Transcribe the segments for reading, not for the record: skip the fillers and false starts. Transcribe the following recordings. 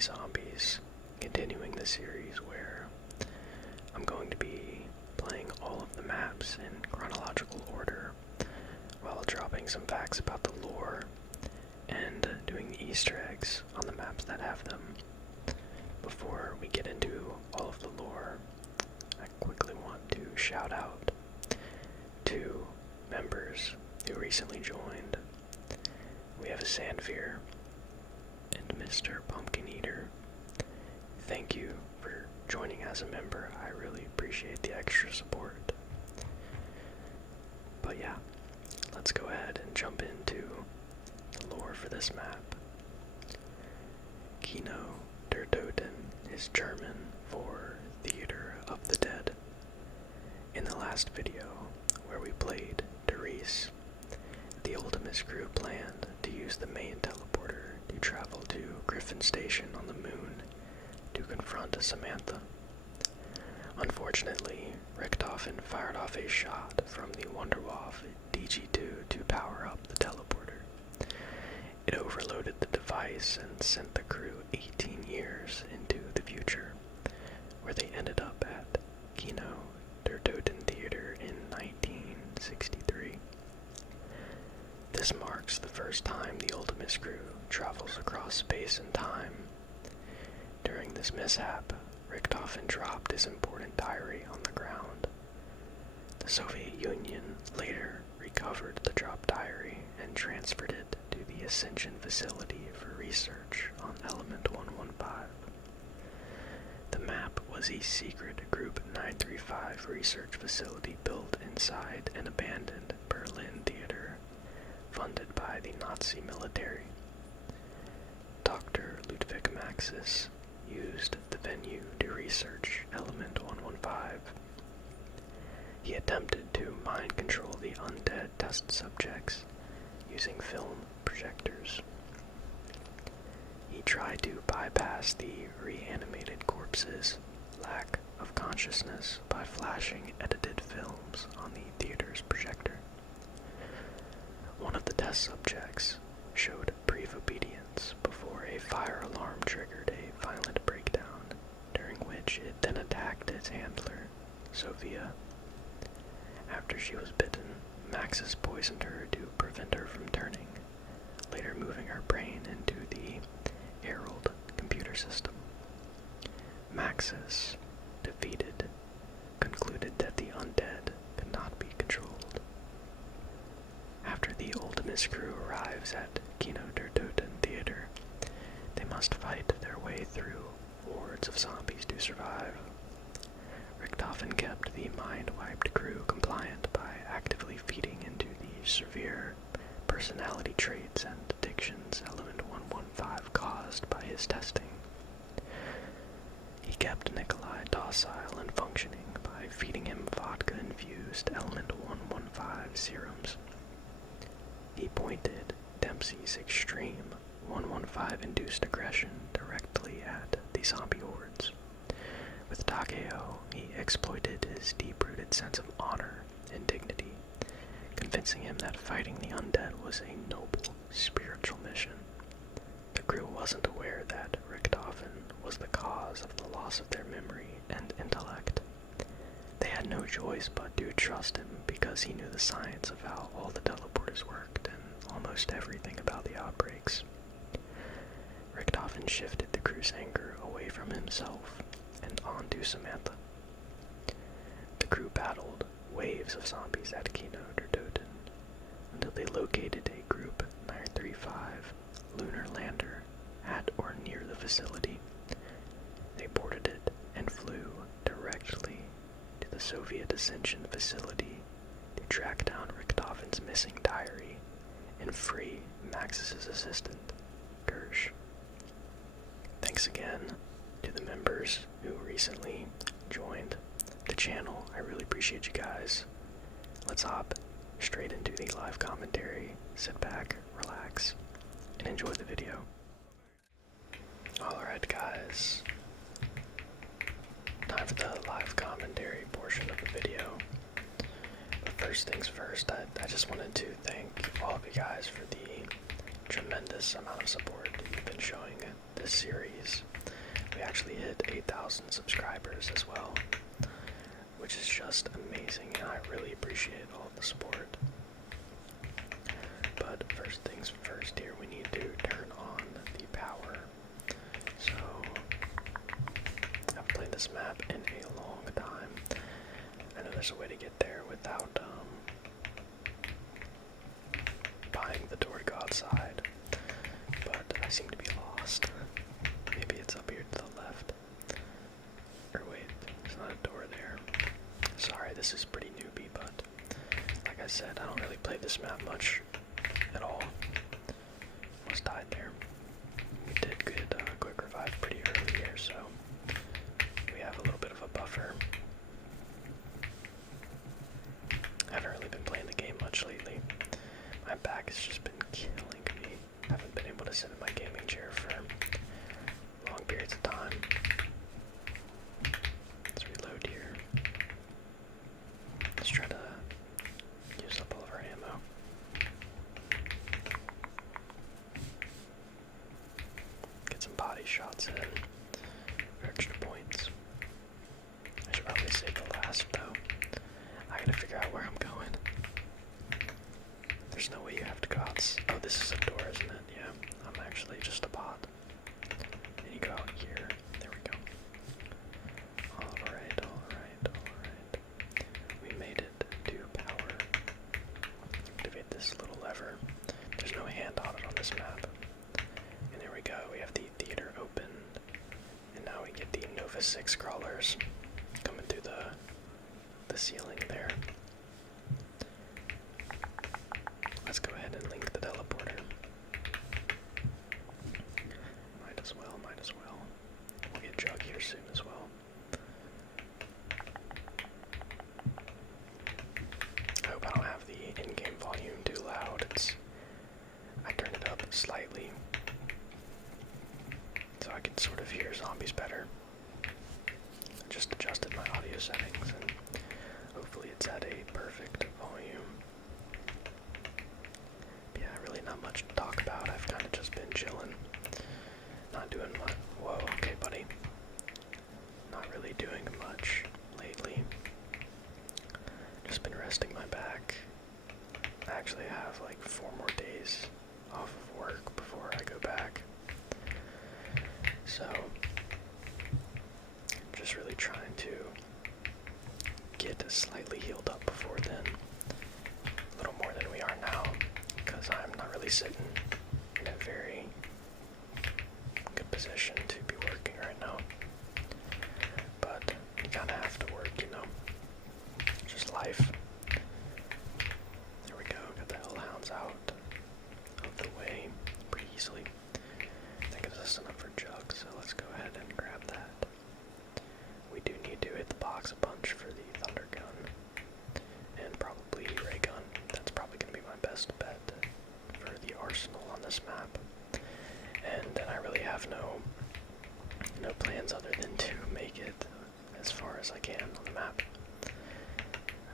Zombies, continuing the series where I'm going to be playing all of the maps in chronological order while dropping some facts about the lore and doing the Easter eggs on the maps that have them. Before we get into all of the lore, I quickly want to shout out to members who recently joined. We have a Sandfear and Mr. Pumpkin Eater. Thank you for joining as a member. I really appreciate the extra support. But yeah, let's go ahead and jump into the lore for this map. Kino der Toten is German for Theater of the Dead. In the last video, where we played Riese, the Ultimus Crew planned to use the main teleporter to travel to Griffin Station on the moon to confront Samantha. Unfortunately, Richtofen fired off a shot from the Wunderwaffe DG-2 to power up the teleporter. It overloaded the device and sent the crew 18 years into the future, where they ended up at Kino der Toten Theater in 1963. This marks the first time the Ultimus Crew travels across space and time. During this mishap, Richtofen dropped his important diary on the ground. The Soviet Union later recovered the dropped diary and transferred it to the Ascension facility for research on Element 115. The map was a secret Group 935 research facility built inside an abandoned Berlin theater, funded by the Nazi military. Dr. Ludvig Maxis used the venue to research Element 115. He attempted to mind control the undead test subjects using film projectors. He tried to bypass the reanimated corpses' lack of consciousness by flashing edited films on the theater's projector. One of the test subjects showed brief obedience before a fire alarm triggered a violent breakdown, during which it then attacked its handler, Sophia. After she was bitten, Maxis poisoned her to prevent her from turning, later moving her brain into the H.E.I.R.A.L.D computer system. Maxis, defeated, concluded that the undead could not be controlled. After the Ultimus Crew arrives at Kino der Toten Theater, they must fight their way through hordes of zombies to survive. Richtofen kept the mind-wiped crew compliant by actively feeding into the severe personality traits and addictions Element 115 caused by his testing. He kept Nikolai docile and functioning by feeding him vodka-infused Element 115 serums. He pointed Dempsey's extreme 115-induced aggression directly at the zombie hordes. With Takeo, he exploited his deep-rooted sense of honor and dignity, convincing him that fighting the undead was a noble, spiritual mission. The crew wasn't aware that Richtofen was the cause of the loss of their memory and intellect. They had no choice but to trust him because he knew the science of how all the teleporters worked and almost everything about the outbreaks. Richtofen shifted the crew's anger away from himself and onto Samantha. The crew battled waves of zombies at Kino der Toten until they located a Group 935 lunar lander at or near the facility. They boarded it and flew directly to the Soviet Ascension facility to track down Richtofen's missing diary and free Maxis' assistant, Gersh. Thanks again to the members who recently joined the channel. I really appreciate you guys. Let's hop straight into the live commentary. Sit back, relax, and enjoy the video. Alright guys, time for the live commentary portion of the video. But first things first, I just wanted to thank all of you guys for the tremendous amount of support that you've been showing this series. actually hit 8,000 subscribers as well, which is just amazing, and I really appreciate all the support. But first things first here, we need to turn on the power. So, I've played this map in a long time. I know there's a way to get there without buying the door to go outside, but I seem to be lost. Maybe it's up here to the left. Or wait, there's not a door there. Sorry, this is pretty newbie, but like I said, I don't really play this map much at all. Almost died there. We did get quick revive pretty early here, so we have a little bit of a buffer. I haven't really been playing the game much lately. My back has just been killing me. I haven't been able to sit in my gaming chair for long periods of time. Let's reload here. Let's try to use up all of our ammo. Get some body shots in for extra points. I should probably save the last though. I gotta figure out where I'm going. There's no way you have to go out. Oh, this is a door, isn't it? Yeah, I'm actually just a bot. And you go out here. There we go. Alright, alright, alright. We made it to power. Activate this little lever. There's no hand on it on this map. And there we go. We have the theater opened. And now we get the Nova 6 crawlers coming through the ceiling there. Let's go ahead and link the teleporter. Might as well, might as well. We'll get Jug here soon as well. I hope I don't have the in-game volume too loud. I turned it up slightly so I can sort of hear zombies better. I just adjusted my audio settings and hopefully it's at a perfect volume. Yeah, really not much to talk about. I've kind of just been chilling. Not doing much. Whoa, okay, buddy. Not really doing much lately. Just been resting my back. I actually have like 4 more days off of work before I go back. So, just really trying to get slightly healed up before then. A little more than we are now, because I'm not really sitting in a very good position to be working right now. But you kinda have to work, you know. Just life. There we go, got the hellhounds out of the way pretty easily. That gives us enough for Jug, so let's go ahead and grab that. We do need to hit the box a bunch for the thunder gun. And probably ray gun. That's probably going to be my best bet for the arsenal on this map. And then I really have no plans other than to make it as far as I can on the map.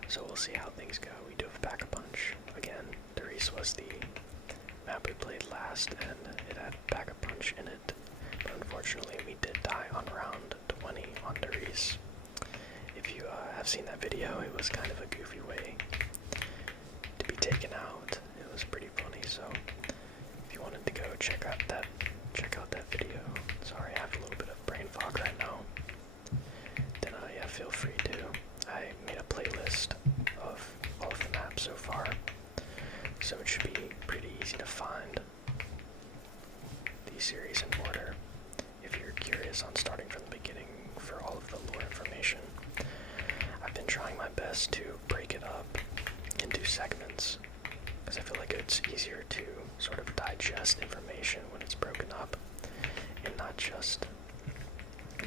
So we'll see how things go. We do have Pack a Punch. Again, Riese was the map we played last, and it had Pack a Punch in it. But unfortunately, we did die on round 20 on Riese. If you have seen that video, it was kind of a goofy way to be taken out. It was pretty funny, so if you wanted to go check out that video. Sorry, I have a little bit of brain fog right now. Then yeah, feel free to. I made a playlist of all of the maps so far, so it should be pretty easy to find the series in order if you're curious on starting from the beginning for all of the lore information. I've been trying my best to break it up into segments, because I feel like it's easier to sort of digest information when it's broken up and not just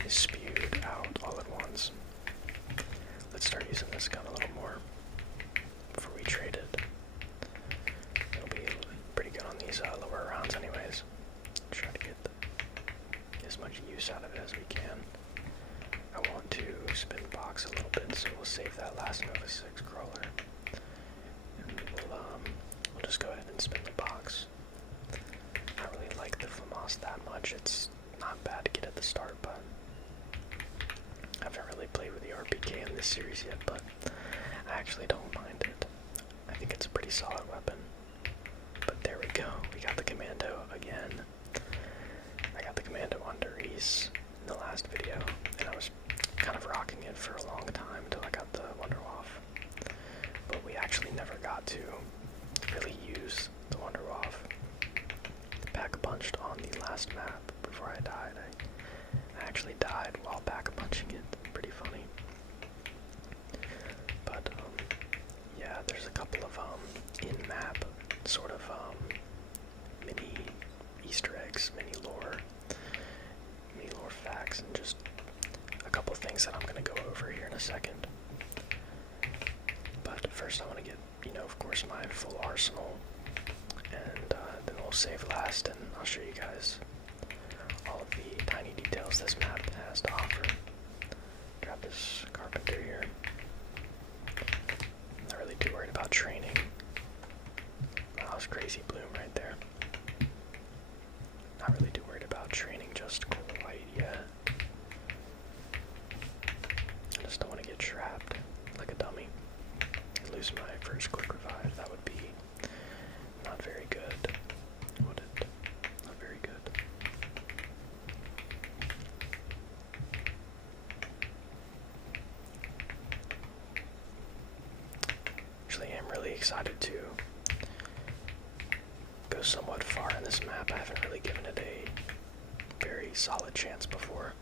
spewed out all at once. Let's start using this gun a little more before we trade it. It'll be pretty good on these lower rounds anyways. Try to get as much use out of it as we can. I want to spin box a little bit, so we'll save that last Nova 6 crawler. And we'll just go ahead and spin the box. I don't really like the FAMAS that much. It's not bad to get at the start, but 100k in this series yet, but I actually don't mind it. I think it's a pretty solid weapon. But there we go, we got the commando again. I got the commando under Riese in the last video, and I was kind of rocking it for a long time until I got the Wunderwaffe. But we actually never got to really use the Wunderwaffe. Pack-punched on the last map before I died. I actually died while pack-punching it. Pretty funny. But, yeah, there's a couple of, in-map sort of, mini Easter eggs, mini lore facts, and just a couple of things that I'm going to go over here in a second. But first I want to get, of course, my full arsenal, and then we'll save last, and I'll show you guys all of the tiny details this map has to offer. Grab this carpenter here. Not really too worried about training. Wow, that was crazy bloom right there. Not really too worried about training just quite yet. I just don't want to get trapped like a dummy and lose my first quick revive. That would be not very good, would it? Not very good. Actually, I'm really excited to go somewhat far in this map. I haven't really given it a very solid chance before.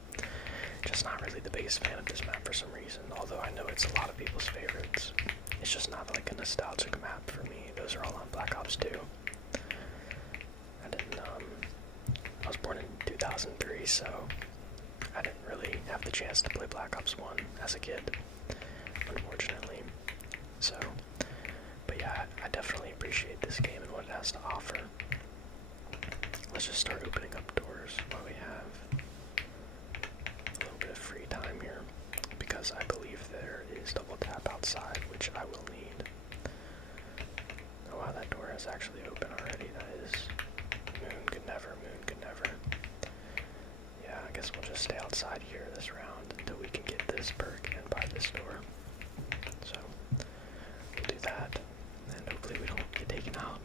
Just not really the biggest fan of this map for some reason, although I know it's a lot of people's favorites. It's just not like a nostalgic map for me. Those are all on Black Ops 2. I was born in 2003, so I didn't really have the chance to play Black Ops 1 as a kid, unfortunately. So, but yeah, I definitely appreciate this game and what it has to offer. Let's just start opening up doors while we have a little bit of free time here, because I believe there is double tap outside, which I will need. Oh wow, that door is actually open already. That is moon could never. Yeah, I guess we'll just stay outside here this round until we can get this perk and buy this door. So we'll do that, and hopefully we don't get taken out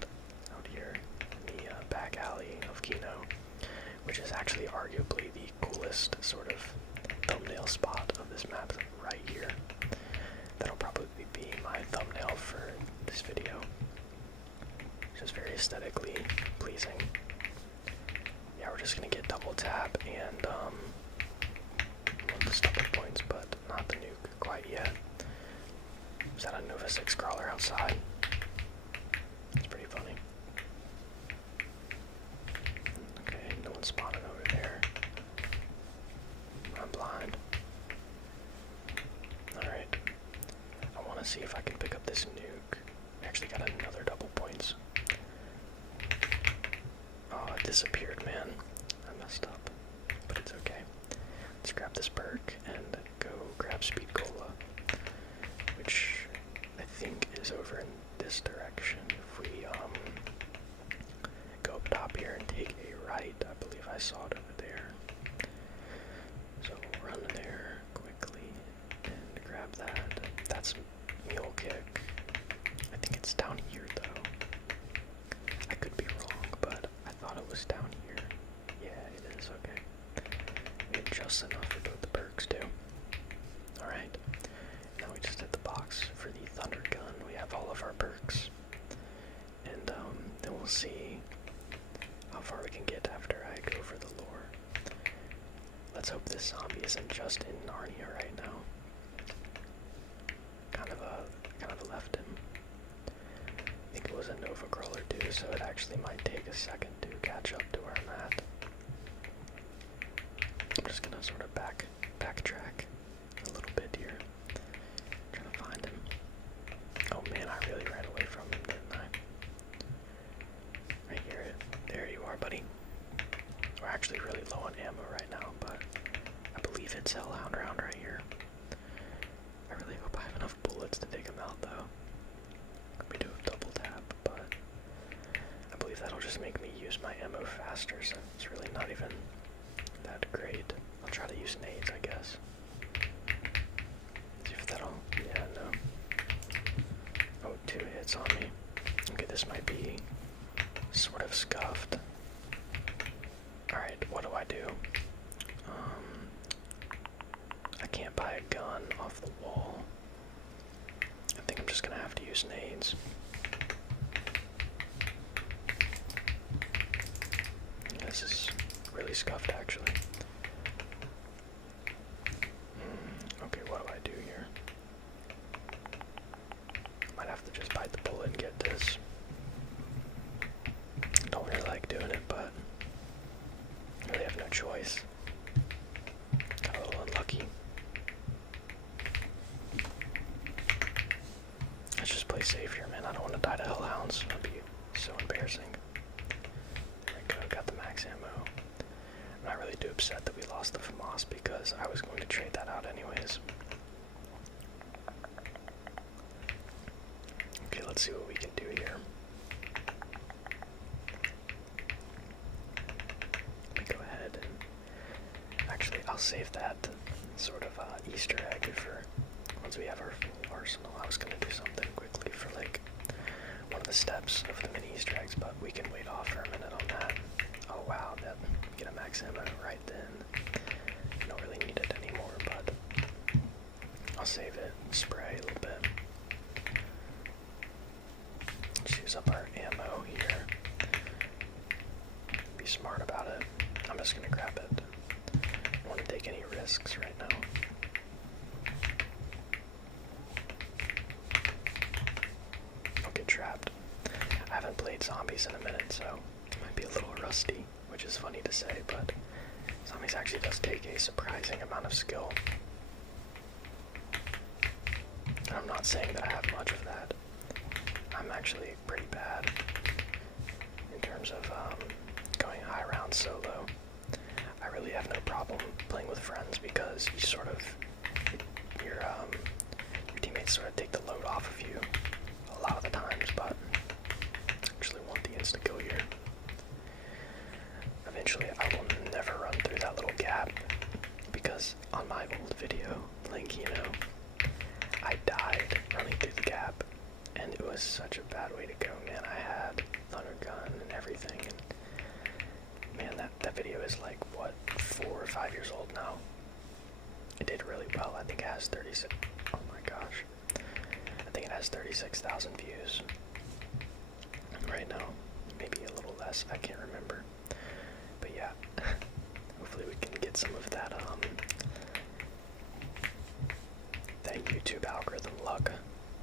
here in the back alley of Kino, which is actually arguably the coolest sort of thumbnail spot of this map right here. That'll probably be my thumbnail for this video. Just very aesthetically pleasing. Yeah, we're just gonna get double tap and the stubborn points, but not the nuke quite yet. Is that a Nova 6 crawler outside? It's pretty funny. Okay, no one's spawning over there. I'm blind. Alright. I want to see if I can pick up this nuke. We actually got another double points. Oh, it disappeared, man. I messed up. But it's okay. Let's grab this perk and go grab Speed Cola, which I think is over in this direction. If we go up top here and take a right, I believe I saw it over there. So we'll run there quickly and grab that. That's Mule Kick. I think it's down here though. I could be wrong, but I thought it was down here. Yeah, it is, okay. We have just enough for both the perks too. Alright. Now we just hit the box for the Thunder Gun. We have all of our perks. And then we'll see how far we can get after I go for the lore. Let's hope this zombie isn't just in Narnia right now. Kind of left him. I think it was a Nova Crawler too, so it actually might take a second to catch up to where I'm at. I'm just gonna sort of backtrack a little bit here. Trying to find him. Oh man, I really ran away from him, didn't I? Right here. There you are, buddy. We're actually really low on ammo right now, but I believe it's Hellhound round right here. I really hope I have enough bullets to take him out, though. We do have double tap, but I believe that'll just make me use my ammo faster, so it's really not even that great. I'll try to use nades, I guess. See if that'll... yeah, no. Oh, 2 hits on me. Okay, this might be sort of scuffed. Alright, what do I do? I can't buy a gun off the wall. I think I'm just gonna have to use nades. This is really scuffed, actually. Okay, what do I do here? Might have to just bite the bullet and get this. Don't really like doing it, but I really have no choice. Got a little unlucky. Let's just play safe here, man. I don't want to die to hellhounds. That'd be so embarrassing. There we go, got the max ammo. I'm not really too upset that we lost the FAMAS because I was going to trade that out anyways. Okay, let's see what we can do here. Let me go ahead and... actually, I'll save that sort of Easter egg for once we have our full arsenal. I was going to do something quickly for like one of the steps of the mini Easter eggs, but we can wait off for a minute on that. Oh wow, that get a max ammo right then. Don't really need it anymore, but I'll save it, spray a little bit. Let's use up our ammo here. Be smart about it. I'm just gonna grab it. Don't want to take any risks right now. I'll get trapped. I haven't played zombies in a minute, so it might be a little rusty, which is funny to say, but zombies actually does take a surprising amount of skill. And I'm not saying that I have much of that. I'm actually pretty bad in terms of going high round solo. I really have no problem playing with friends because you sort of, your teammates sort of take the load off of you a lot of the times, but I actually want the insta kill here. Eventually I will never run through that little gap because on my old video playing Kino, I died running through the gap and it was such a bad way to go, man. I had thunder gun and everything, and man, that video is like, what, 4 or 5 years old now. It did really well. I think it has 36, oh my gosh. I think it has 36,000 views right now. Maybe a little less, I can't remember. But yeah, hopefully we can get some of that, that YouTube algorithm luck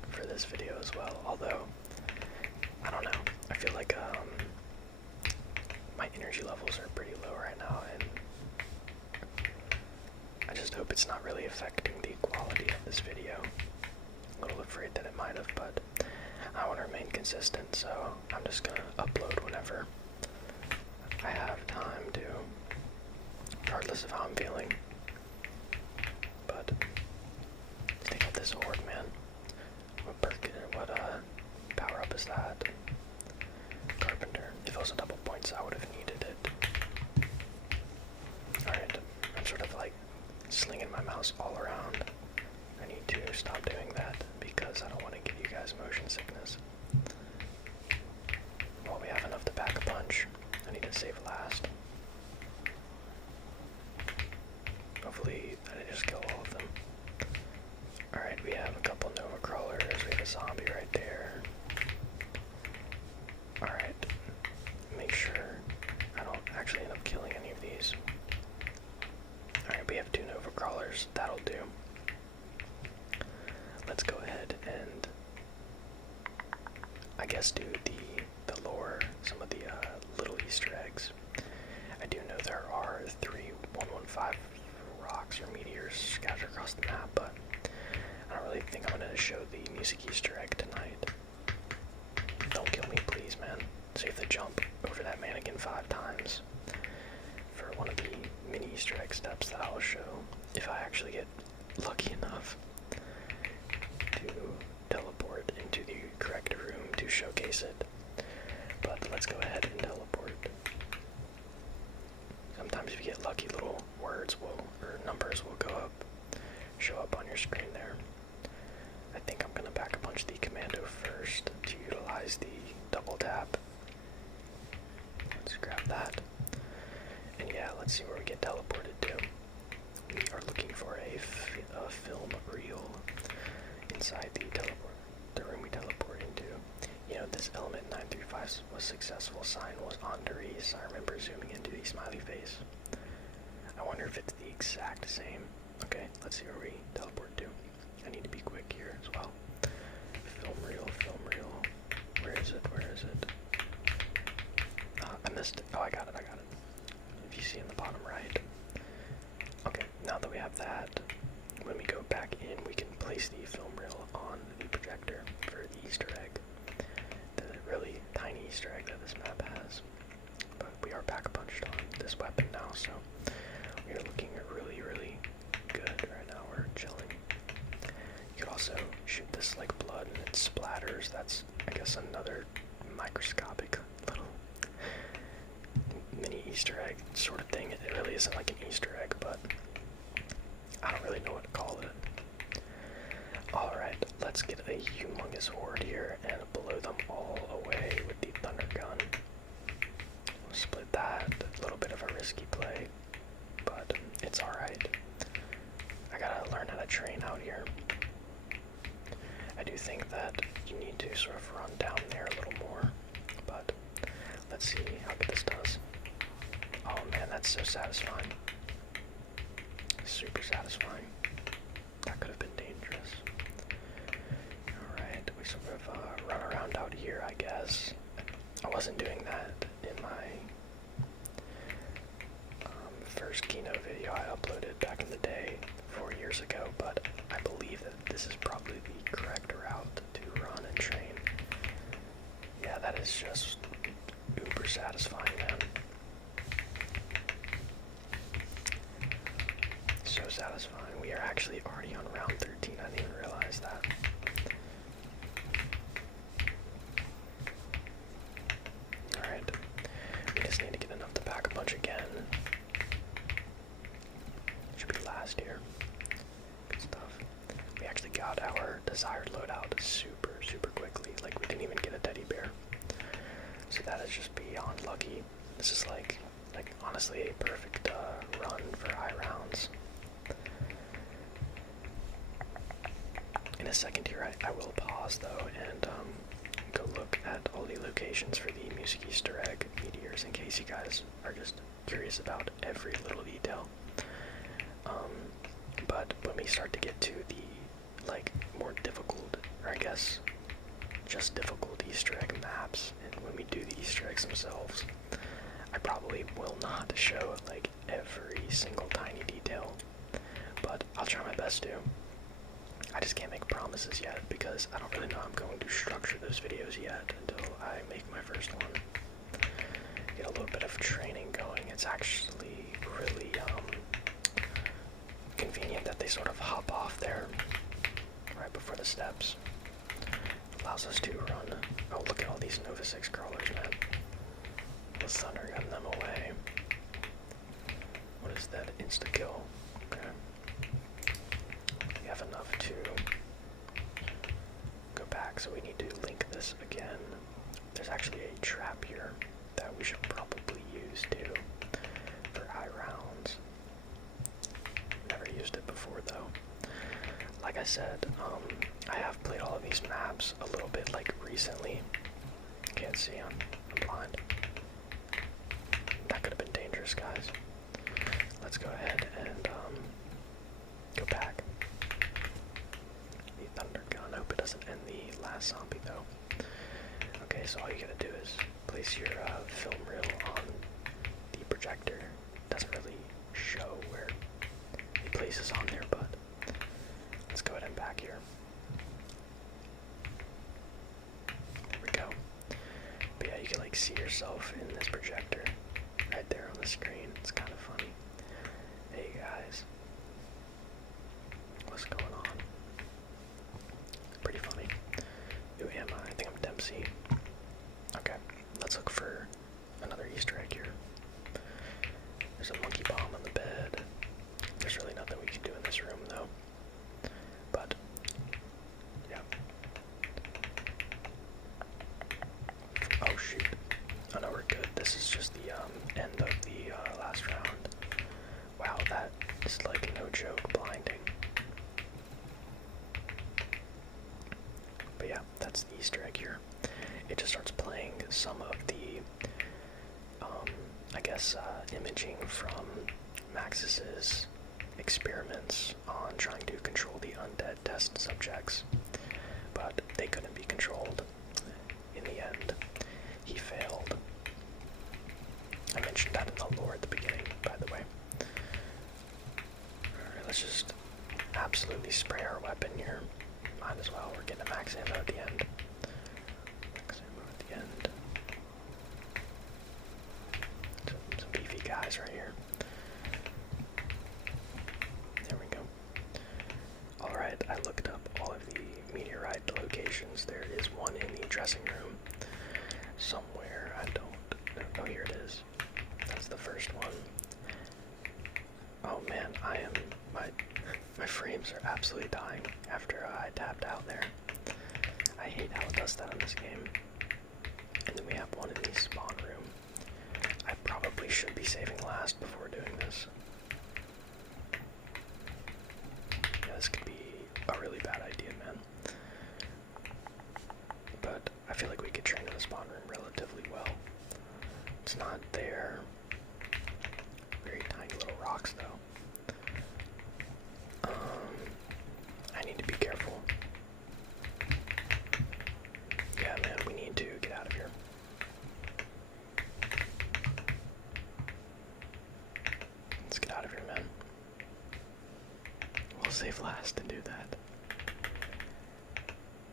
for this video as well. Although, I don't know, I feel like my energy levels are pretty low right now, and I just hope it's not really affecting the quality of this video. A little afraid that it might have, but I want to remain consistent, so I'm just gonna upload whenever I have time to, regardless of how I'm feeling. But let's take out this horde, man. What power up is that? Carpenter. If it was a double points, I would have needed it. Alright, I'm sort of like slinging my mouse all around. I need to stop doing that because I don't want to give you guys motion sickness. Well, we have enough to pack a punch. I need to save last. Hopefully, I didn't just kill all of them. Alright, we have a couple Nova Crawlers. We have a zombie right there. Alright, make sure I don't actually end up killing any of these. Alright, we have 2 Nova Crawlers. That'll do. Let's go ahead and I guess do the lore, some of the little Easter eggs. I do know there are 3 115 rocks or meteors scattered across the map, but I don't really think I'm going to show the music Easter egg tonight. Don't kill me, please, man. Save the jump over that mannequin 5 times for one of the mini Easter egg steps that I'll show if I actually get lucky enough to teleport into the correct room to showcase it. But let's go ahead and teleport. Sometimes if you get lucky, little words will, or numbers will go up, show up on your screen there. commando first to utilize the double tap. Let's grab that. And yeah, let's see where we get teleported to. We are looking for a film reel inside the room we teleport into. You know, this element 935 was successful sign was on to Riese. I remember zooming into the smiley face. I wonder if it's the exact same. Okay, let's see where we teleport to. I need to be quick here as well. Film reel. Where is it? I missed it. Oh, I got it. If you see in the bottom right. Okay, now that we have that, when we go back in, we can place the film reel on the projector for the Easter egg. The really tiny Easter egg that this map has. But we are pack punched on this weapon now, so we are looking really, really good right now. We're chilling. You could also shoot this like blood and it splatters. That's, I guess, another microscopic little mini Easter egg sort of thing. It really isn't like an Easter egg, but I don't really know what to call it. Alright, let's get a humongous horde here and blow them all away with the thunder gun. We'll split that. A little bit of a risky play, but it's alright. I gotta learn how to train out here. I do think that you need to sort of run down there a little more, but let's see how good this does. Oh man, that's so satisfying. Super satisfying. That could have been dangerous. Alright, we sort of run around out here, I guess. I wasn't doing that in my first Kino video I uploaded back in the day, 4 years ago, but I believe that this is probably the correct route to run and train. Yeah, that is just uber satisfying, man. So satisfying. We are actually already on round 13. I didn't even realize that. Alright. We just need to get enough to pack a punch again. Should be last here. Good stuff. We actually got our desired loadout super, super quickly. Like, we didn't even get a teddy bear. So that is just beyond lucky. This is like honestly a perfect run for high rounds. In a second here, I will pause though and go look at all the locations for the music Easter egg meteors in case you guys are just curious about every little detail. But when we start to get to the more difficult, or I guess just difficult Easter egg maps, and when we do the Easter eggs themselves, I probably will not show every single tiny detail, but I'll try my best to. I just can't make promises yet because I don't really know how I'm going to structure those videos yet until I make my first one. Get a little bit of training going. It's actually really convenient that they sort of hop off there right before the steps. Allows us to run. Oh, look at all these Nova 6 crawlers, man. Let's thunder gun them away. What is that? Insta-kill. Okay. We have enough to go back, so we need to link this again. There's actually a trap here that we should probably use too for high rounds. Never used it before though. Like I said, I have played all of these maps a little bit recently. Can't see, I'm blind. That could have been dangerous, guys. Let's go ahead and go back. The thunder gun. I hope it doesn't end the last zombie though. Okay, so all you gotta do is place your film reel on the projector. Doesn't really show where it places on there, but let's go ahead and back here. There we go. But yeah, you can see yourself in this projector right there on the screen. It's kind of funny. Hey guys, what's going on? Pretty funny. Who am I? I think I'm Dempsey. Okay, let's look for another Easter egg here. There's a monkey bomb on the bed. There's really nothing we can do in this room though. But yeah, It's like no joke blinding. But yeah, that's the Easter egg here. It just starts playing some of the, I guess, imaging from Maxis's experiments on trying to control the undead test subjects. But they couldn't be controlled. In the end, he failed. I mentioned that in the lore at the beginning, by the way. Alright, let's just absolutely spray our weapon here. Might as well, we're getting a max ammo at the end. Max ammo at the end. Some beefy guys right here. There we go. Alright, I looked up all of the meteorite locations. There is one in the dressing room. Somewhere, I don't know. Oh, here it is. That's the first one. Oh man, my frames are absolutely dying after I tapped out there. I hate how it does that in this game. And then we have one in the spawn room. I probably should be saving last before doing this. Yeah, this could be a really bad idea, man. But I feel like we could train in the spawn room relatively well. It's not there. Very tiny little rocks, though. I need to be careful. Yeah, man, we need to get out of here. Let's get out of here, man. We'll save last and do that.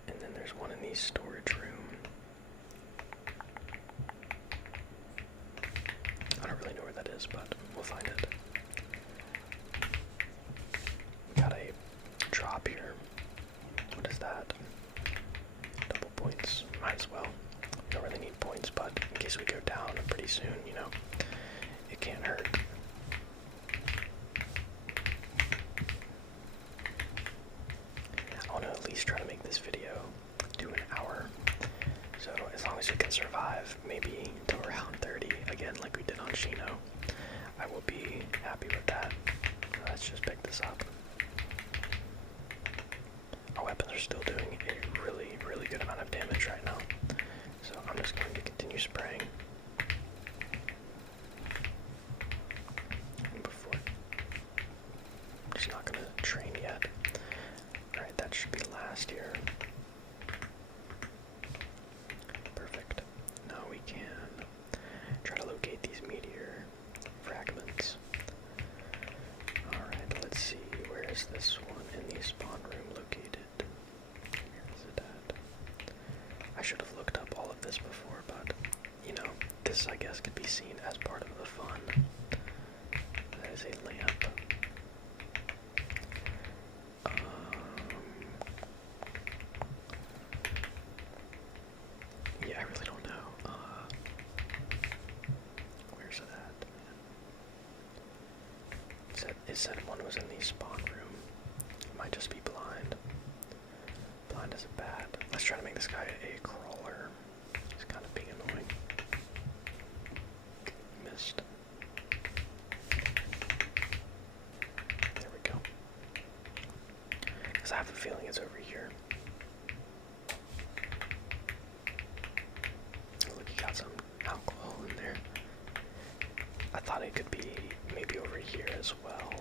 And then there's one in the storage room. I don't really know where that is, but we'll find it. We got a drop here. What is that? Double points. Might as well. We don't really need points, but in case we go down pretty soon, you know, it can't hurt. I want to at least try to make this video do an hour. So as long as we can survive, maybe until around 30, again like we did on Shino, I will be happy with that. Let's just pick this up. Our weapons are still doing a really, really good amount of damage right now. So I'm just going to continue spraying. Before. I'm just not going to train yet. Alright, that should be last here. Perfect. Now we can try to locate these meteor fragments. Alright, let's see. Where is this one in the spawn room located? Where is it at? I should have looked up all of this before, but, you know, this I guess could be seen as part of the fun. That is a lamp. Yeah, I really don't know. Where's it at? It said one was in the spawn room. It might just be blind. Blind isn't bad. Let's try to make this guy a crawler. He's kind of being annoying. Missed. There we go. Because I have a feeling it's over here. Look, you got some alcohol in there. I thought it could be maybe over here as well.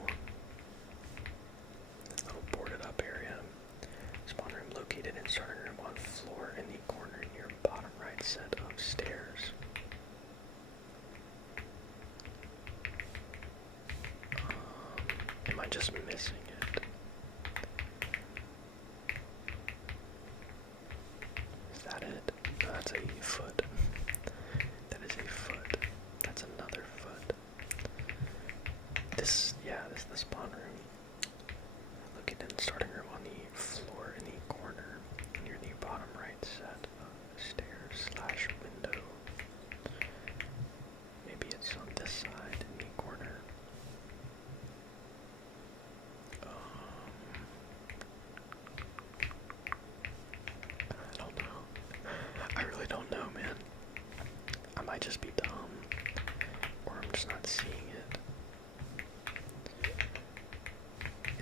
This little boarded up area. Spawn room located in starting room on floor in the corner near bottom right set of stairs. Am I just missing it? Is that it? No, that's a foot. That is a foot. That's another foot. This is the spawn room. Located in starting room on the floor in the corner near the bottom right set of stairs / window. Maybe it's on this side in the corner. I don't know. I really don't know, man.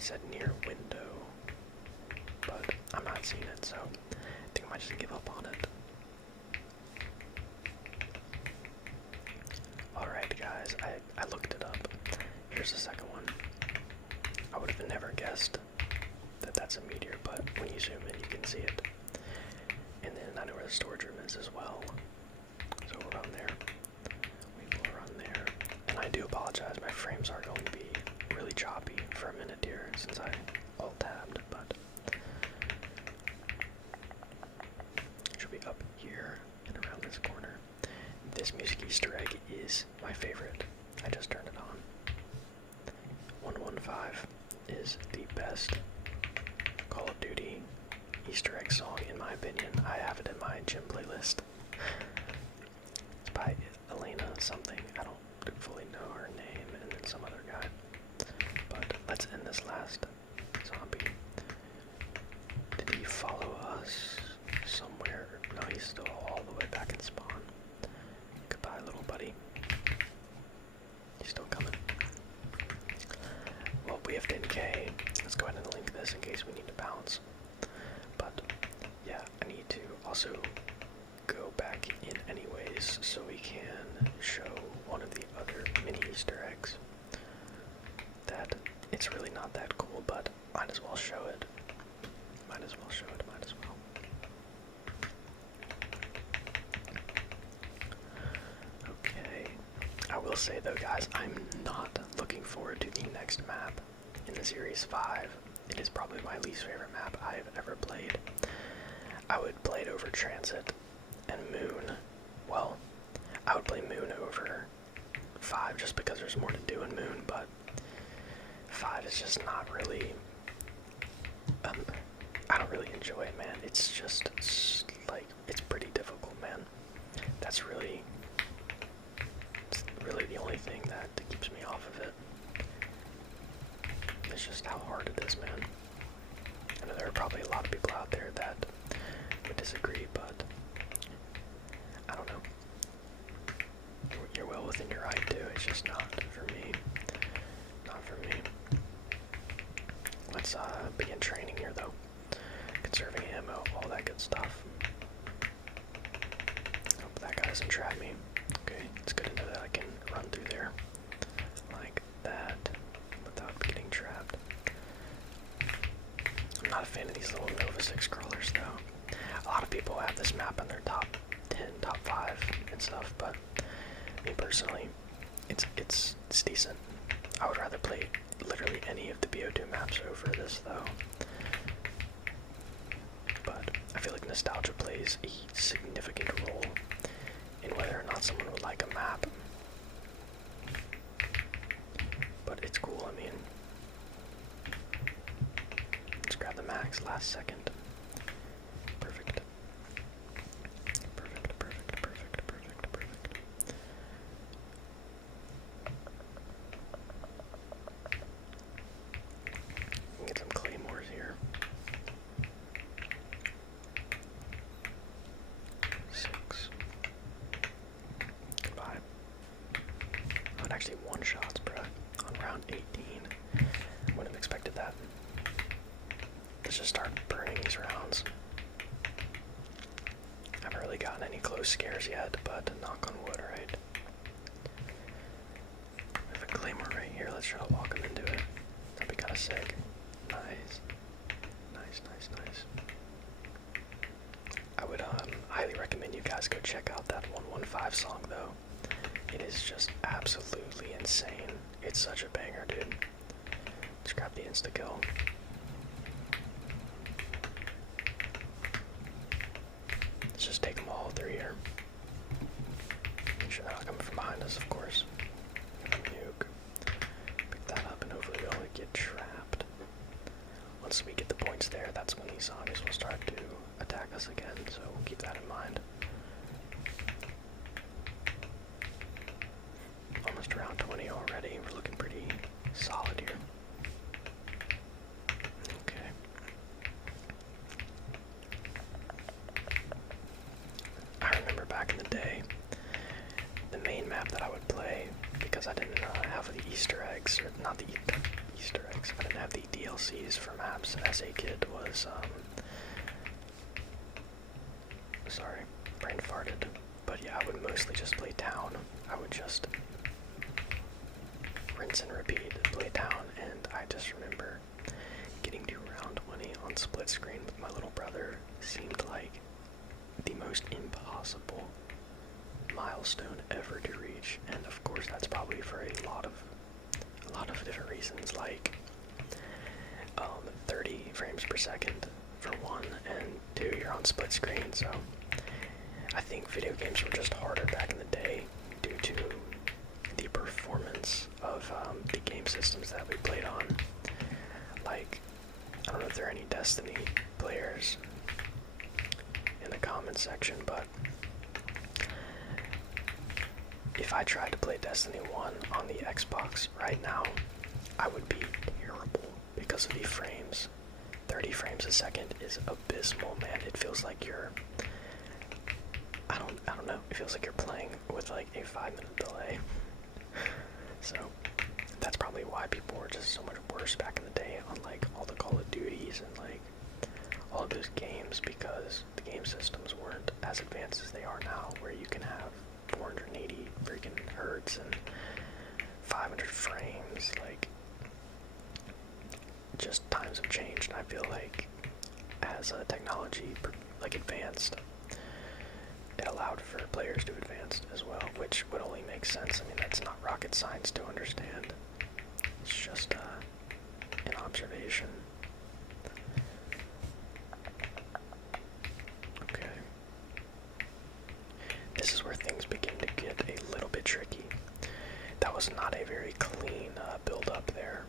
said near window, but I'm not seeing it, so I think I might just give up on it. Alright guys, I looked it up. Here's the second one. I would have never guessed that that's a meteor, but when you zoom in you can see it. And then I know where the storage room is as well. So we'll run there. We will run there. And I do apologize, my frames are going to be really choppy for a minute here since I alt-tabbed, but it should be up here and around this corner. This music Easter egg is my favorite. I just turned it on. 115 is the best Call of Duty Easter egg song in my opinion. I have it in my gym playlist. It's by Elena something. I don't fully know her name, and then some other guy. But let's end this last zombie. Did he follow us somewhere? No, he's still all the way back in spawn. Goodbye, little buddy. He's still coming. Well, we have 10K. Let's go ahead and link this in case we need to bounce. But yeah, I need to also go back in anyways so we can show one of the other mini Easter eggs. That it's really not that cool, but might as well show it. Might as well show it, might as well. Okay. I will say though guys, I'm not looking forward to the next map in the Series 5. It is probably my least favorite map I have ever played. I would play it over Transit and Moon. Well, I would play Moon over 5 just because there's more to do in Moon, but 5 is just not really, I don't really enjoy it, man. It's just, like, it's pretty difficult, man. That's really the only thing that keeps me off of it. It's just how hard it is, man. I know there are probably a lot of people out there that would disagree, but I don't know. You're well within your right too. It's just not for me. Not for me. Let's begin training here though. Conserving ammo, all that good stuff. Hope that guy doesn't trap me. Okay, it's good to know that I can run through there like that without getting trapped. I'm not a fan of these little Nova 6 crawlers though. A lot of people have this map in their top 10, top 5 and stuff, but me personally, it's decent. I would rather play literally any of the BO2 maps over this though. But I feel like nostalgia plays a significant role in whether or not someone would like a map. But it's cool, I mean. Let's grab the max last second. Perfect. Perfect, perfect, perfect, perfect, perfect. Get some claymores here. 6. Goodbye. Oh, it actually one shots, bruh. On round 18. Wouldn't have expected that. Let's just start burning these rounds. I haven't really gotten any close scares yet, but knock on wood, right? I have a claymore right here. Let's try to walk him into it. That'd be kind of sick. Nice. Nice, nice, nice. I would highly recommend you guys go check out that 115 song though. It is just absolutely insane. It's such a banger, dude. Let's grab the insta-kill. Let's just take them all through here. Make sure they're not coming from behind us, of course. Nuke. Pick that up and hopefully we don't get trapped. Once we get the points there, that's when these zombies will start to attack us again, so we'll keep that in mind. Almost around 20 already. We're looking pretty solid here. Okay. I remember back in the day, the main map that I would play, because I didn't have the Easter eggs, or not the Easter eggs, I didn't have the DLC DLCs for maps as a kid was, sorry, brain farted. But yeah, I would mostly just play town. I would just rinse and repeat, play town, and I just remember getting to round 20 on split screen with my little brother seemed like the most impossible milestone ever to reach, and of course that's probably for a lot of different reasons, like 30 frames per second for one, and two, you're on split screen, so I think video games were just harder back in the day due to the performance of the game systems that we played on. Like, I don't know if there are any Destiny players in the comments section, but if I tried to play Destiny 1 on the Xbox right now, I would be terrible because of the frames. 30 frames a second is abysmal, man. It feels like you're, I don't know, it feels like you're playing with like a 5-minute delay. So that's probably why people were just so much worse back in the day on like all the Call of Duties and like all of those games, because the game systems weren't as advanced as they are now, where you can have 480 freaking hertz and 500 frames. Like, just times have changed, and I feel like as technology like advanced, it allowed for players to advance as well, which would only make sense. I mean, that's not rocket science to understand. It's just an observation. Okay. This is where things begin to get a little bit tricky. That was not a very clean build up there.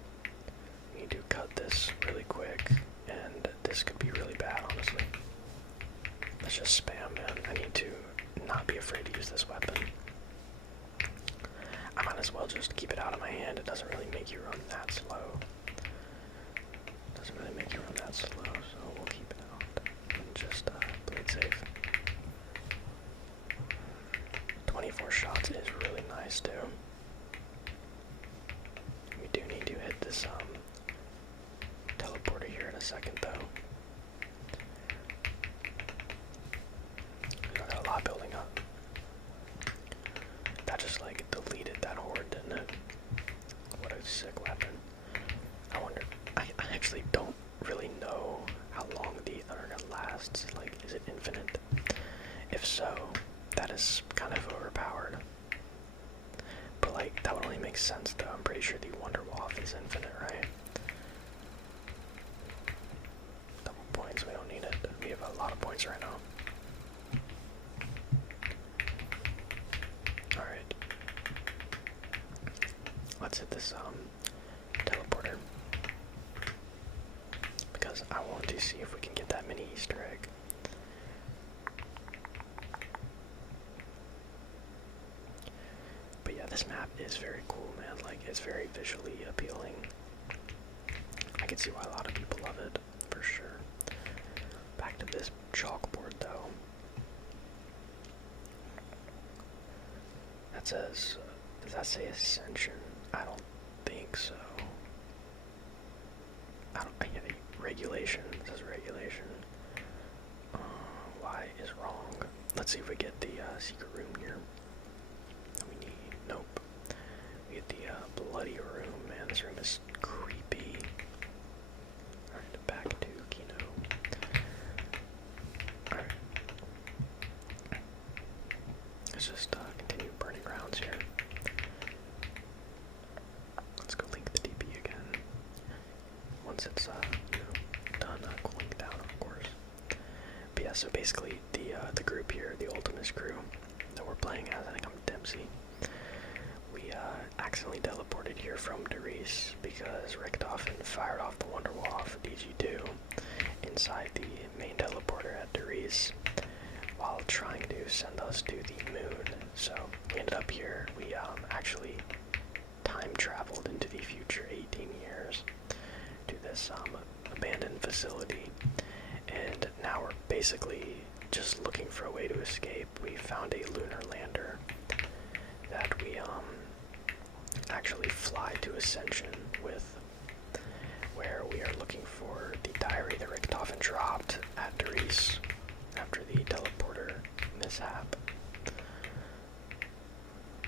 We need to cut this really quick, and this could be really bad, honestly. Let's just spam, man. I need to not be afraid to use this weapon. I might as well just keep it out of my hand. It doesn't really make you run that slow. Doesn't really make you run that slow, so we'll keep it out and just play it safe. 24 shots is really nice too. We do need to hit this teleporter here in a second though. We got a lot building up. That just like deleted that horde, didn't it? What a sick weapon. I wonder, I actually don't really know how long the Thunder Gun lasts. Like, is it infinite? If so, that is kind of overpowered. But like, that would only make sense though. I'm pretty sure the Wunderwaffe is infinite, right? Double points, we don't need it. We have a lot of points right now. Alright. Let's hit this teleporter. Because I want to see if we can get that mini Easter egg. But yeah, this map is very cool, man. Like, it's very visually appealing. I can see why a lot of people love it, for sure. Back to this chalkboard, though. That says, does that say Ascension? I don't think so. Yeah, regulation. It says regulation. Y is wrong. Let's see if we get the secret room here. We need, nope. We get the bloody room, man. This room is creepy. Alright, back to Kino. Alright. Let's just continue burning rounds here. Let's go link the DP again. Once it's done cooling down, of course. But yeah, so basically the group here, the Ultimus Crew that we're playing as, I think I'm Dempsey. We accidentally teleported here from Riese because Richtofen fired off the Wunderwaffe DG-2 inside the main teleporter at Riese while trying to send us to the moon. So we ended up here. We actually time traveled into the future 18 years to this abandoned facility, and now we're basically just looking for a way to escape. We found a lunar lander that we actually fly to Ascension with, where we are looking haven't dropped at Riese after the teleporter mishap.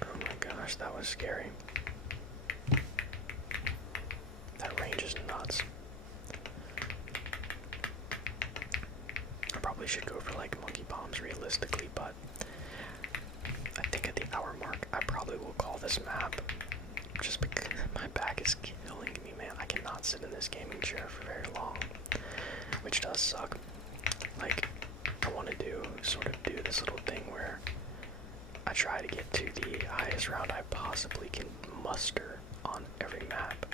Oh my gosh, that was scary. That range is nuts. I probably should go for like monkey bombs realistically, but I think at the hour mark I probably will call this map just because my back is killing me, man. I cannot sit in this gaming chair for very long, which does suck. Like, I want to do this little thing where I try to get to the highest round I possibly can muster on every map.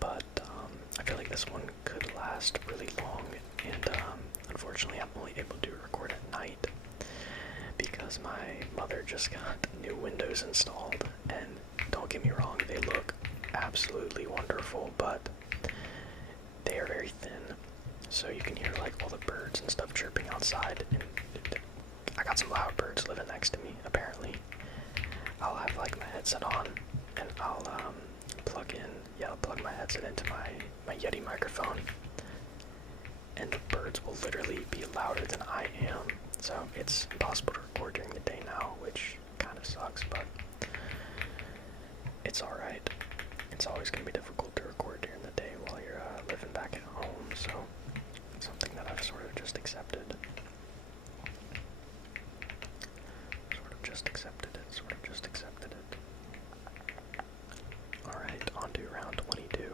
But I feel like this one could last really long, and unfortunately I'm only able to record at night because my mother just got new windows installed, and don't get me wrong, they look absolutely wonderful, but they are very thin, so you can hear like all the birds and stuff chirping outside, and I got some loud birds living next to me, apparently. I'll have like my headset on, and I'll plug my headset into my Yeti microphone, and the birds will literally be louder than I am, so it's impossible to record during the day now, which kind of sucks, but it's alright. It's always going to be difficult to record during the day while you're living back at home, so it's something that I've sort of just accepted. Alright, on to round 22.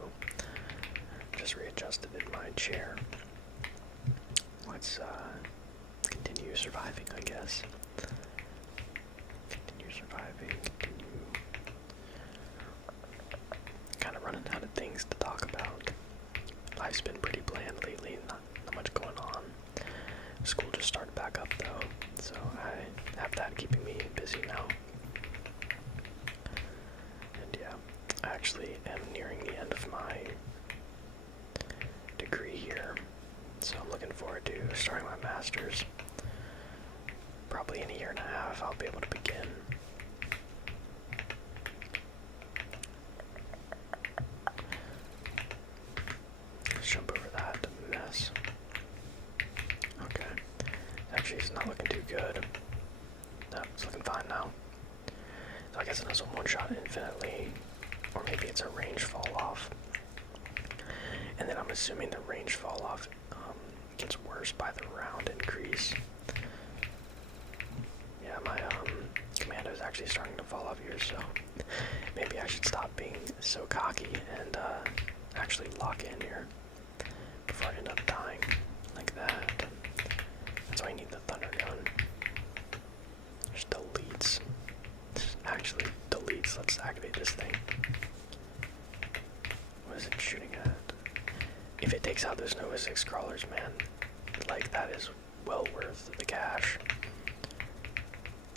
Just readjusted in my chair. Let's continue surviving, I guess. Continue surviving, kind of running out of things to talk about. Life's been pretty bland lately, not much going on. School just started back up though, so I have that keeping me busy now. And yeah, I actually am nearing the end of my degree here, so I'm looking forward to starting my master's. Probably in a year and a half I'll be able to begin. Let's jump over that mess. Okay. Actually, it's not looking too good. No, it's looking fine now. So I guess it doesn't one-shot infinitely, or maybe it's a range fall-off. And then I'm assuming the range fall-off gets worse by the round increase. Yeah, my commando is actually starting to fall off here, so maybe I should stop being so cocky and actually lock in here before I end up dying like that. That's why I need the thunder gun. Just deletes. Actually deletes. Let's activate this thing. What is it shooting at? If it takes out those Nova 6 crawlers, man, like, that is well worth the cash.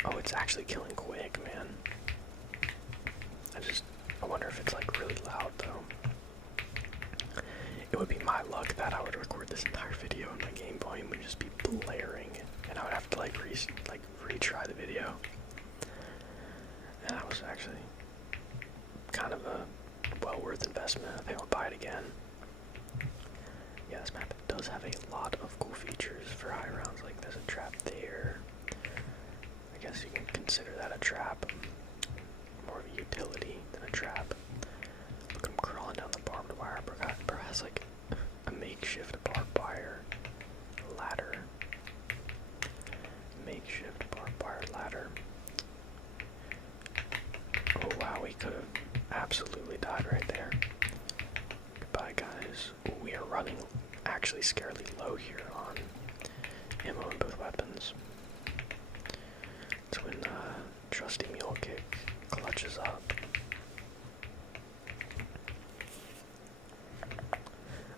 Oh, it's actually killing quick, man. I wonder if it's like really loud though. It would be my luck that I would record this entire video and my game volume would just be blaring, and I would have to like retry the video. And that was actually kind of a well worth investment. I think I'll buy it again. Yeah, this map does have a lot of cool features for high rounds. Like, there's a trap there. I guess you can consider that a trap. More of a utility than a trap. Look, I'm crawling down the barbed wire. Bro has like a makeshift barbed wire ladder. Makeshift barbed wire ladder. Oh wow, we could have absolutely died right there. Goodbye, guys. Ooh, we are running actually scarily low here on ammo in both weapons. It's when trusty mule kick clutches up.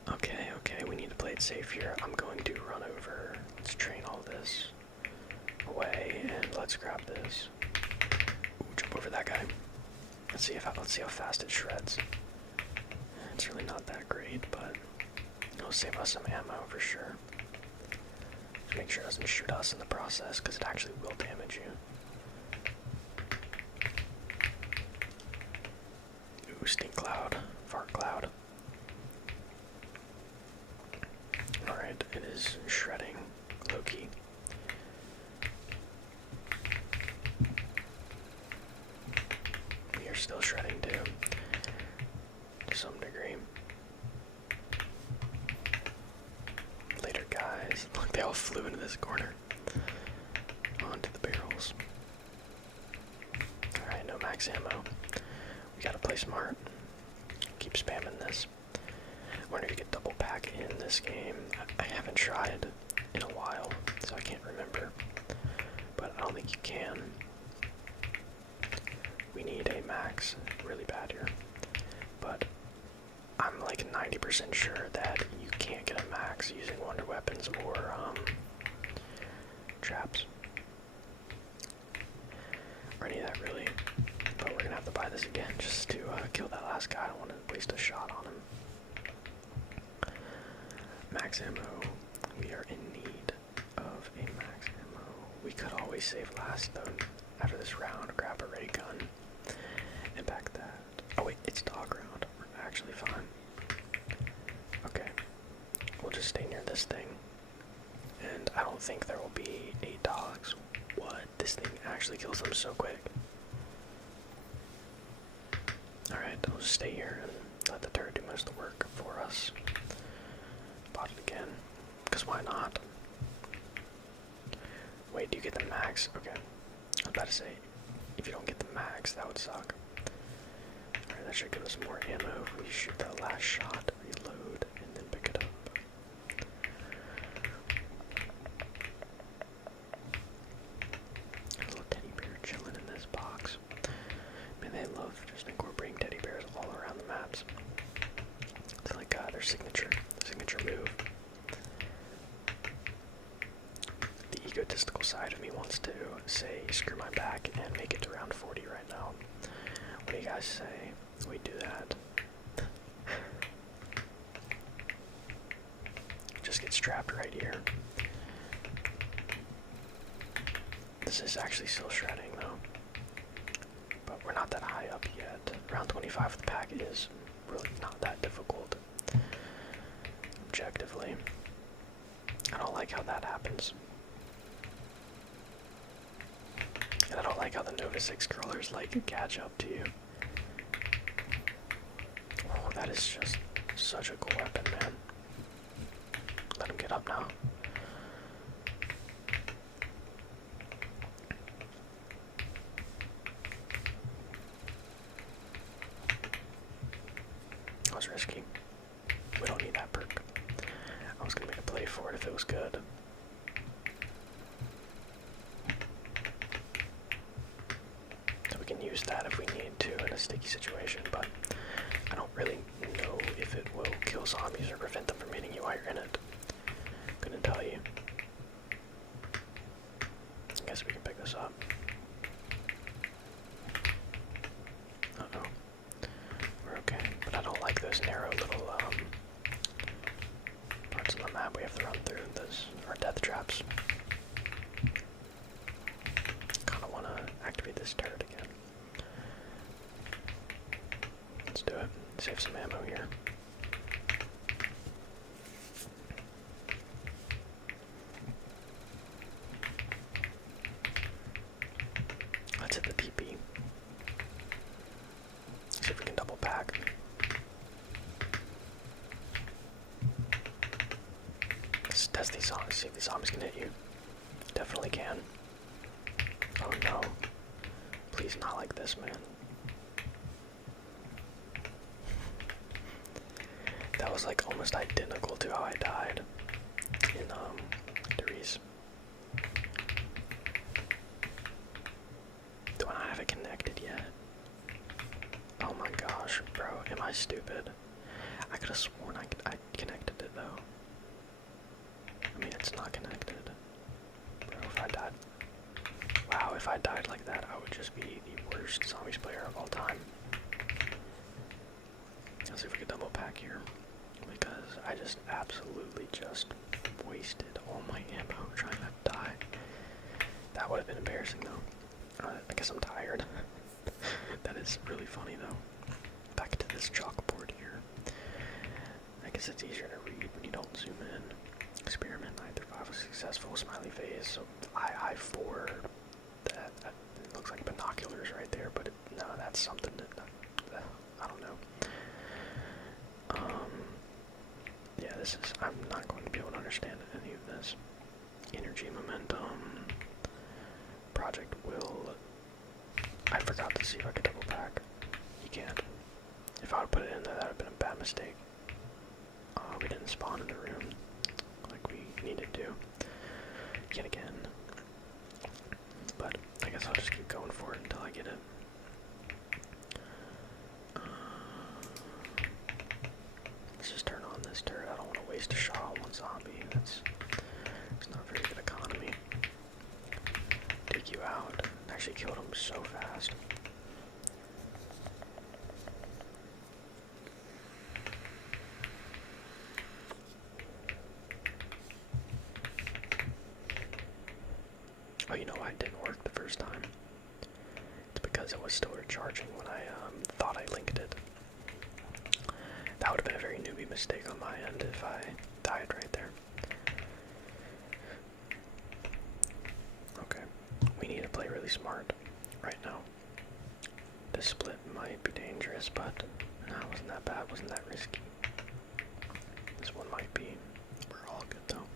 Okay, we need to play it safe here. I'm going to run over. Let's train all this away, and let's grab this. Ooh, jump over that guy. Let's see how fast it shreds. It's really not that great, but it'll save us some ammo for sure. Just make sure it doesn't shoot us in the process, because it actually will damage you. Ooh, stink cloud, fart cloud. flew into this corner. Onto the barrels. Alright, no max ammo. We gotta play smart. Keep spamming this. I wonder if you could double pack in this game. I haven't tried in a while, so I can't remember. But I don't think you can. We need a max really bad here. But I'm like 90% sure that you can't get a max using wonder weapons or traps. Or any of that really. But we're gonna have to buy this again just to kill that last guy. I don't want to waste a shot on him. Max ammo. We are in need of a max ammo. We could always save last though. After this round, grab a ray gun and back that. Oh wait, it's dog round. We're actually fine. Okay, we'll just stay near this thing. And I don't think there will be 8 dogs. What? This thing actually kills them so quick. Alright, I'll just stay here and let the turret do most of the work for us. Bought it again. Because why not? Wait, do you get the max? Okay. I was about to say, if you don't get the max, that would suck. Alright, that should give us more ammo if we shoot that last shot, reload, and then pick it up. A little teddy bear chilling in this box. Man, they love just incorporating teddy bears all around the maps. It's like their signature move. The egotistical side of me wants to say, screw my back and make it to round 40 right now. What do you guys say? We do that. Just get strapped right here. This is actually still shredding though. But we're not that high up yet. Round 25 of the pack is really not that difficult. Objectively. I don't like how that happens. And I don't like how the Nova 6 crawlers like catch up to you. Oh, that is just such a cool weapon, man. Let him get up now. That was risky. We don't need that perk. I was gonna make a play for it if it was good. So we can use that if we need to in a sticky situation, but I don't really know if it will kill zombies or prevent them from hitting you while you're in it. Couldn't tell you. I guess we can pick this up. Uh-oh. We're okay, but I don't like those narrow little parts of the map we have to run through. Those are death traps. Kinda wanna activate this turret again. Let's do it. Save some ammo here. Let's hit the TP. See if we can double pack. Let's test these zombies, see if these zombies can hit you. Definitely can. Oh no. Please not like this, man. That was like almost identical to how I died in Riese. Do I not have it connected yet? Oh my gosh, bro, am I stupid? I could have sworn I connected it though. I mean, it's not connected. Bro, if I died... Wow, if I died like that, I would just be the worst zombies player of all time. Let's see if we can double pack here. Because I just absolutely just wasted all my ammo trying to die. That would have been embarrassing though. I guess I'm tired. That is really funny though. Back to this chalkboard here. I guess it's easier to read when you don't zoom in. Experiment 9 through 5 was successful. Smiley face. So I4. That looks like binoculars right there, but no, that's something that I don't know. Yeah, this is. I'm not going to be able to understand any of this. Energy momentum. Project will. I forgot to see if I could double pack. You can't. If I would put it in there, that would have been a bad mistake. We didn't spawn in the room like we needed to. Yet again. But I guess I'll just keep going for it until I get it. Let's just turn on this turret. I don't want to waste a shot on one zombie. It's not very good economy. Take you out. Actually killed him so fast. Oh, you know why it didn't work the first time? It's because it was still recharging when I thought I linked it. That would have been a very newbie mistake on my end if I died right there. Okay, we need to play really smart right now. This split might be dangerous, but no, it wasn't that bad, wasn't that risky. This one might be. We're all good though.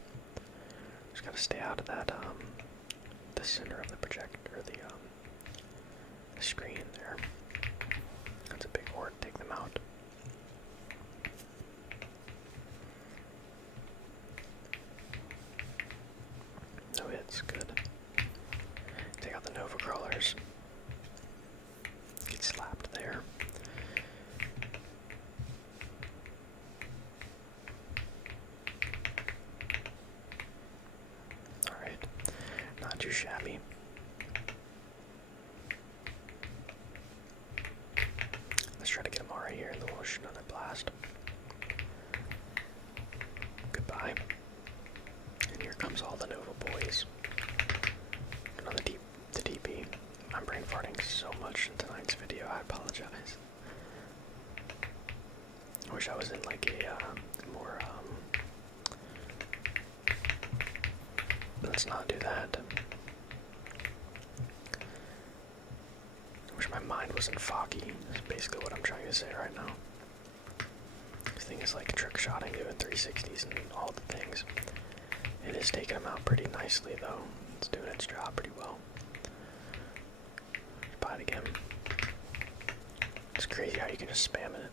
Just gotta stay out of that the center of the projector, the screen there. That's a big horde, take them out. No hits, good. Take out the Nova crawlers. Get slapped there. Alright, not too shabby. Let's try to get them all right here, and then we'll shoot another blast. Goodbye. And here comes all the Nova boys. And on the DP. I'm brain farting so much in tonight's video, I apologize. I wish I was in like a more, let's not do that. I wish my mind wasn't foggy, is basically what I'm trying to say right now. This thing is like trick-shotting, doing 360s and all the things. It is taking them out pretty nicely though. It's doing its job pretty well. Buy it again. It's crazy how you can just spam it.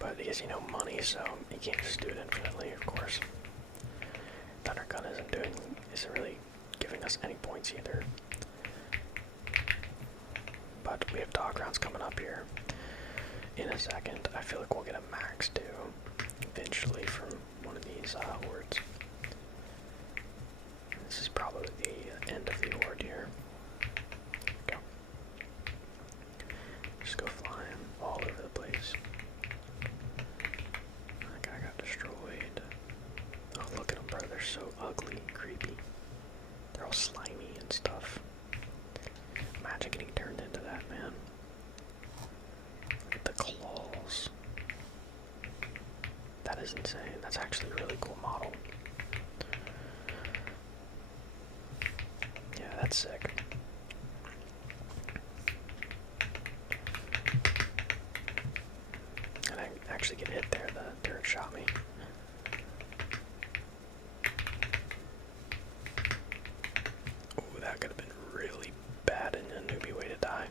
But it gives you no money, so you can't just do it infinitely, of course. Thunder gun isn't really giving us any points either. But we have dog rounds coming up here in a second. I feel like we'll get a max too, eventually, from one of these hordes. This is probably the end of the horde here. Go. Just go flying all over the place. That guy got destroyed. Oh, look at them, bro. They're so ugly and creepy. They're all slimy and stuff. Imagine getting turned into that, man. Look at the claws. That is insane. That's actually a really cool model. Yeah, that's sick. And I actually get hit there, the turret shot me. Ooh, that could have been really bad and a newbie way to die.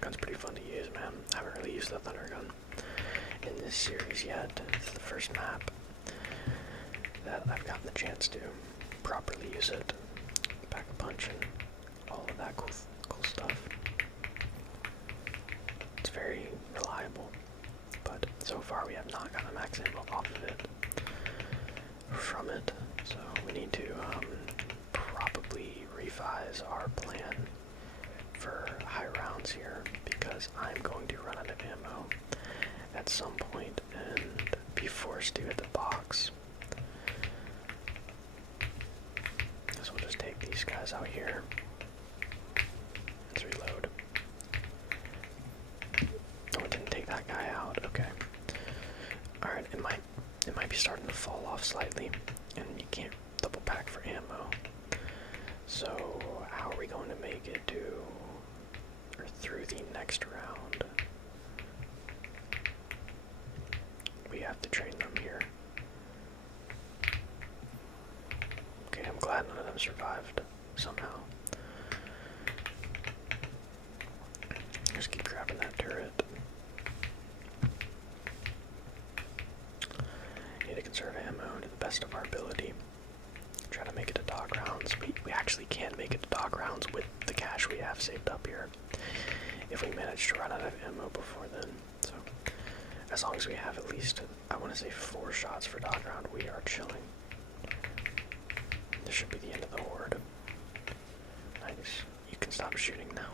Gun's pretty fun to use, man. I haven't really used the thunder gun in this series yet. It's the first map that I've gotten the chance to properly use it. Pack punch and all of that cool stuff. It's very reliable, but so far we have not gotten a max ammo off of it from it, so we need to probably revise our plan for high rounds here, because I'm going to run out of ammo at some point and be forced to hit the box. So we'll just take these guys out here. Let's reload. Oh, it didn't take that guy out. Okay. Alright, it might be starting to fall off slightly, and you can't double pack for ammo. So how are we going to make it to or through the next round? We have to train them here. Okay, I'm glad none of them survived somehow. Just keep grabbing that turret. Need to conserve ammo to the best of our ability. Try to make it to dog rounds. We actually can make it to dog rounds with the cash we have saved up here. If we manage to run out of ammo before then. So, as long as we have at least, I want to say 4 shots for dog round, we are chilling. This should be the end of the horde. Nice. You can stop shooting now.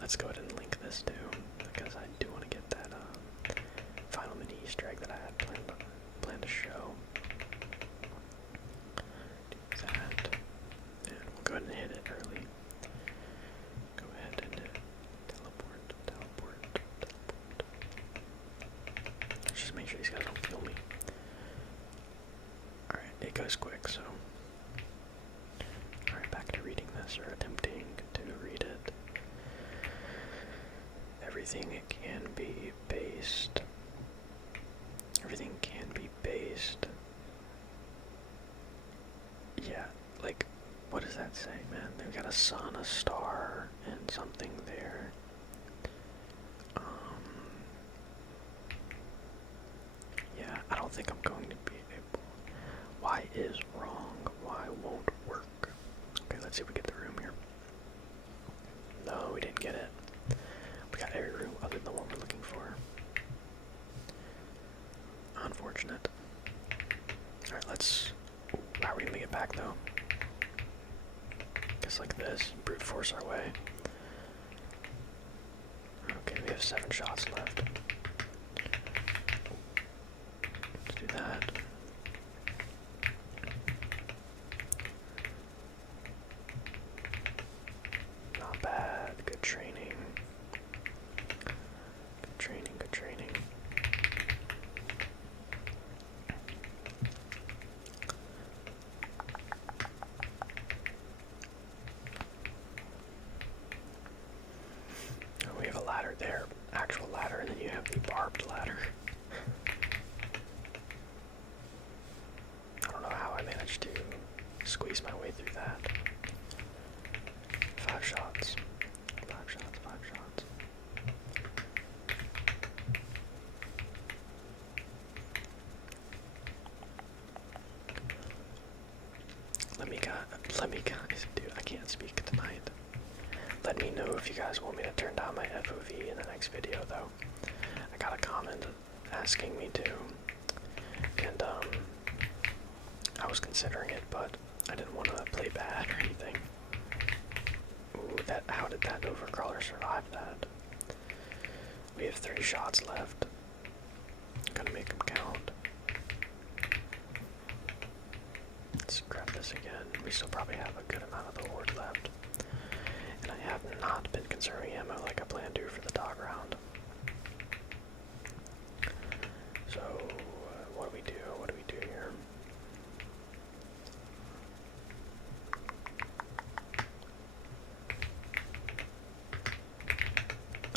Let's go ahead and link this too, because I do want to get that final mini Easter egg that I had planned to show. Do that, and we'll go ahead and hit it early. Go ahead and teleport. Let's just make sure these guys don't kill me. Alright, it goes quick, so. Alright, back to reading this, or attempting to read it. Everything can be based. Everything can be based. Yeah, like, what does that say, man? They've got a sun, a star, and something there. Yeah, I don't think I'm going to be able. Why is wrong? Why won't work? Okay, let's see if we get the room here. No, we didn't get it. We got every room other than the one we're looking for. Unfortunate. Alright, let's... How are we gonna get back, though? Guess like this. Brute force our way. Okay, we have 7 shots left. Let's do that. Not bad. Good training. Good training. Oh, we have a ladder there. Actual ladder, and then you have the barbed ladder. I don't know how I managed to squeeze my way through that. 5 shots. 5 shots. Let me guys, dude, I can't speak tonight. Let me know if you guys want me to turn down my FOV in the next video, though. I got a comment asking me to, and I was considering it, but I didn't want to play bad or anything. Ooh, how did that overcrawler survive that? We have 3 shots left. Gotta make them count. Let's grab this again. We still probably have a good amount of the horde left. And I have not been conserving ammo like I planned to for the dog round. So, what do we do? What do we do here?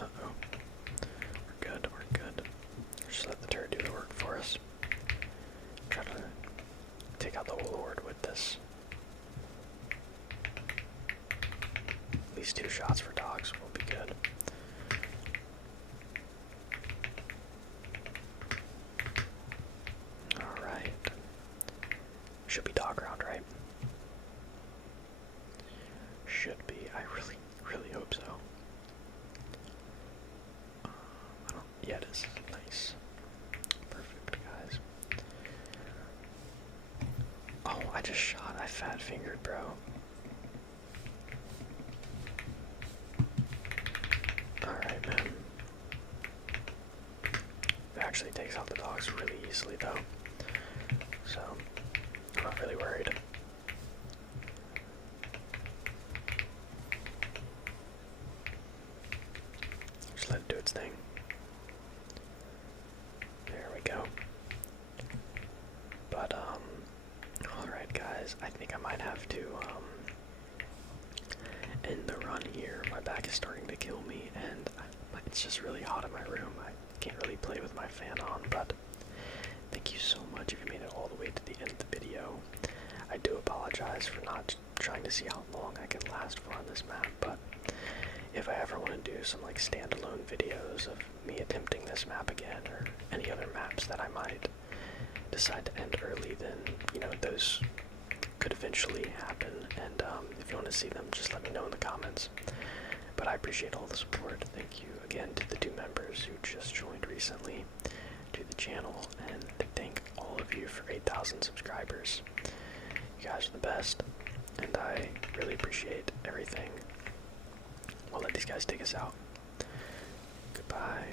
Uh-oh. We're good. Just let the turret do the work for us. Try to take out the whole horde with this. At least 2 shots for dogs will be good. Alright. Should be dog round, right? Should be. I really hope so. Yeah, it is. Nice. Perfect, guys. Oh, I just shot. I fat-fingered, bro. Alright, man. It actually takes out the dogs really easily, though. So, I'm not really worried. Just let it do its thing. There we go. But, alright, guys. I think I might have to, end the run here. My back is starting to kill me, and it's just really hot in my room. can't really play with my fan on, but thank you so much if you made it all the way to the end of the video. I do apologize for not trying to see how long I can last for on this map, but if I ever want to do some like standalone videos of me attempting this map again, or any other maps that I might decide to end early, then, you know, those could eventually happen, and if you want to see them, just let me know in the comments. But I appreciate all the support. Thank you again to the 2 members who just joined recently to the channel, and thank all of you for 8,000 subscribers. You guys are the best, and I really appreciate everything. I'll let these guys take us out. Goodbye.